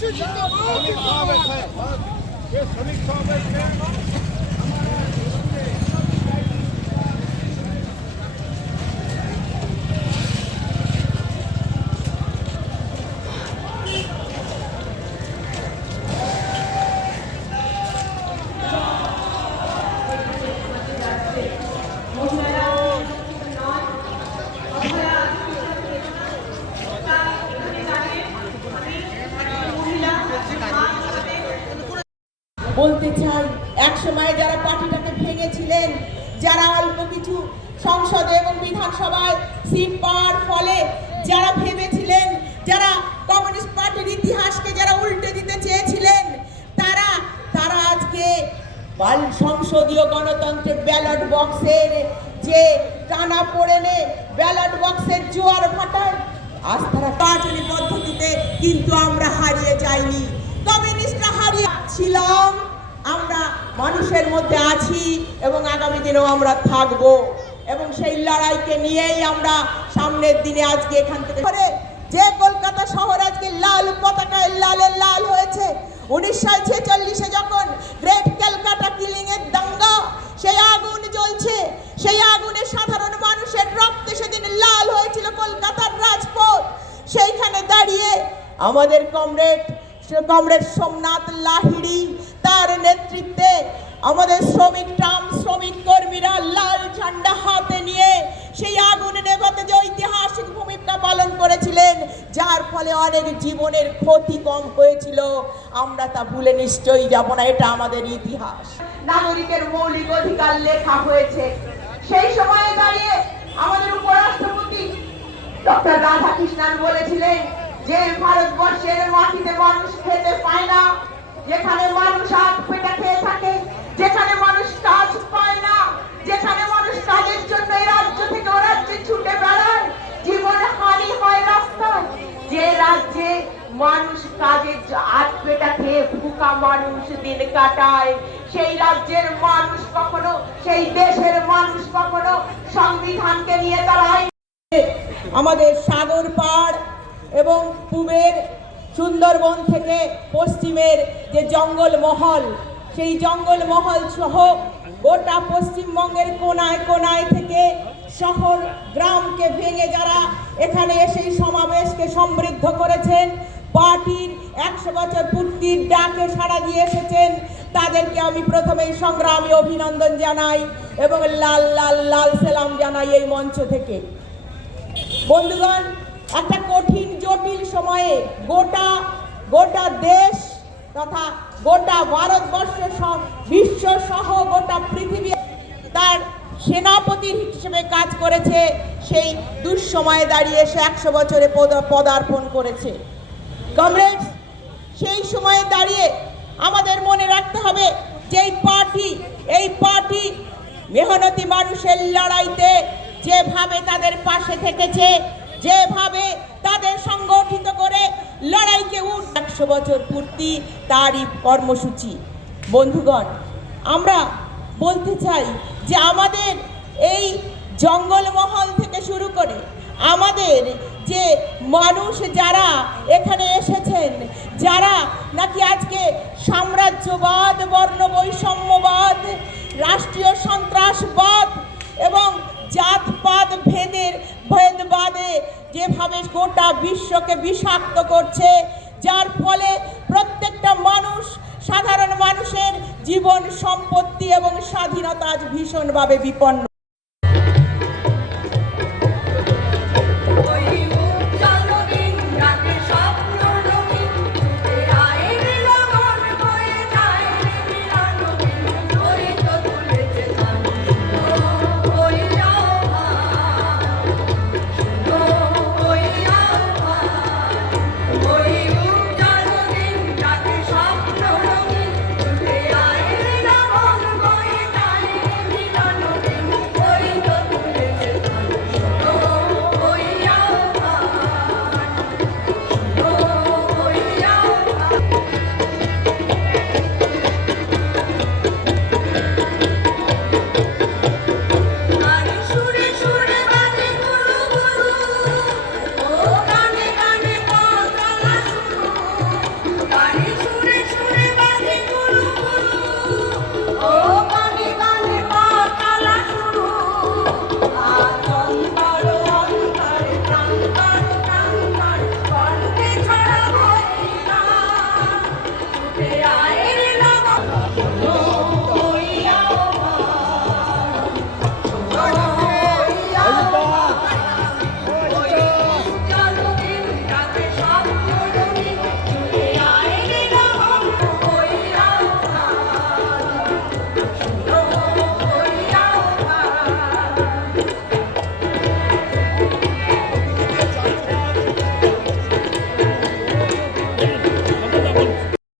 শ্রমিক সমাবেশ হয় ये বলতে চাই এক সময় যারা পার্টিটাকে ভেঙেছিলেন, যারা অল্প কিছু সংসদে এবং বিধানসভায় সিট পাওয়ার ফলে যারা ভেবেছিলেন, যারা কমিউনিস্ট পার্টির ইতিহাসকে যারা উল্টে দিতে চেয়েছিলেন, তারা তারা আজকে সংসদীয় গণতন্ত্রের ব্যালট বক্সের যে টানা পড়েনে ব্যালট বক্সের জোয়ার ভাটায় আজ তারা কার্যনী পদ্ধতিতে কিন্তু আমরা হারিয়ে যাইনি। কমিউনিস্টরা হারিয়ে ছিলাম। মানুষের মধ্যে আছি এবং আগামী দিনেও আমরা থাকব। এবং সেই লড়াইকে নিয়েই আমরা সামনের দিনে আজকে এখান থেকে যে কলকাতা শহর আজকে লাল পতাকায় লালে লাল হয়েছে, উনিশশো ছেচল্লিশে যখন গ্রেট ক্যালকাটা কিলিং এর দাঙ্গা, সেই আগুন জ্বলছে, সেই আগুনে সাধারণ মানুষের রক্তে সেদিন লাল হয়েছিল কলকাতার রাজপথ। সেইখানে দাঁড়িয়ে আমাদের কমরেড কমরেড সোমনাথ লাহিড়ি নেতৃত্বে আমাদের শ্রমিক, ট্রাম শ্রমিক কর্মীরা লাল ঝান্ডা হাতে নিয়ে সেই আগুন নেভাতে যে ঐতিহাসিক ভূমিকা পালন করেছিলেন, যার ফলে অনেক জীবনের ক্ষতি কম হয়েছিল। আমরা তা ভুলে নিশ্চয়ই যাব না, এটা আমাদের ইতিহাস। নাগরিকের মৌলিক অধিকার লেখা হয়েছে। সেই সময়ে দাঁড়িয়ে আমাদের উপরাষ্ট্রপতি ডক্টর রাধাকৃষ্ণন বলেছিলেন যে, ভারতবর্ষের মাটিতে মানুষ খেতে পায় না যেখানে মানুষ হাত পেটা খেয়ে থাকে, যেখানে মানুষ কাজ পায় না, যেখানে মানুষ কাজের জন্য এই রাজ্য থেকে ও রাজ্যে ছুটে বেড়ায়, জীবনে হানি হয় রাস্তায়। যে রাজ্যে মানুষ কাজের হাত পেটা খেয়ে ভুকা মানুষ দিন কাটায়, সেই রাজ্যের মানুষ কখনো, সেই দেশের মানুষ কখনো সংবিধানকে নিয়ে তারা আমাদের সাগর পাড় এবং পূবের সুন্দরবন থেকে পশ্চিমের যে জঙ্গল মহল, সেই জঙ্গল মহল সহ গোটা পশ্চিমবঙ্গের কোনায় কোনায় থেকে শহর গ্রামকে ভেঙে যারা এখানে এসে সমাবেশকে সমৃদ্ধ করেছেন, পার্টির একশো বছর পূর্তির ডাকে সাড়া দিয়ে এসেছেন, তাদেরকে আমি প্রথমেই সংগ্রামী অভিনন্দন জানাই এবং লাল লাল লাল সেলাম জানাই এই মঞ্চ থেকে। বন্ধুগণ একটা কঠিন, জটিল সময়ে গোটা গোটা দেশ তথা গোটা ভারতবর্ষ বিশ্ব সহ গোটা পৃথিবী তার সেনাপতির হিসেবে কাজ করেছে, সেই দুঃসময়ে দাঁড়িয়ে সে একশো বছরে পদ- পদার্পণ করেছে। কমরেডস, সেই সময়ে দাঁড়িয়ে আমাদের মনে রাখতে হবে যে পার্টি, এই পার্টি মেহনতি মানুষের লড়াইতে যেভাবে তাদের পাশে থেকেছে যেভাবে তাদের সংগঠিত করে লড়াইকে উঠ একশো বছর পূর্তি তারই কর্মসূচি। বন্ধুগণ, আমরা বলতে চাই যে আমাদের এই জঙ্গলমহল থেকে শুরু করে আমাদের যে মানুষ যারা এখানে এসেছেন, যারা নাকি আজকে সাম্রাজ্যবাদ বর্ণ গোটা বিশ্বকে বিষাক্ত করছে, যার ফলে প্রত্যেকটা মানুষ, সাধারণ মানুষের জীবন সম্পত্তি এবং স্বাধীনতা আজ ভীষণভাবে বিপন্ন।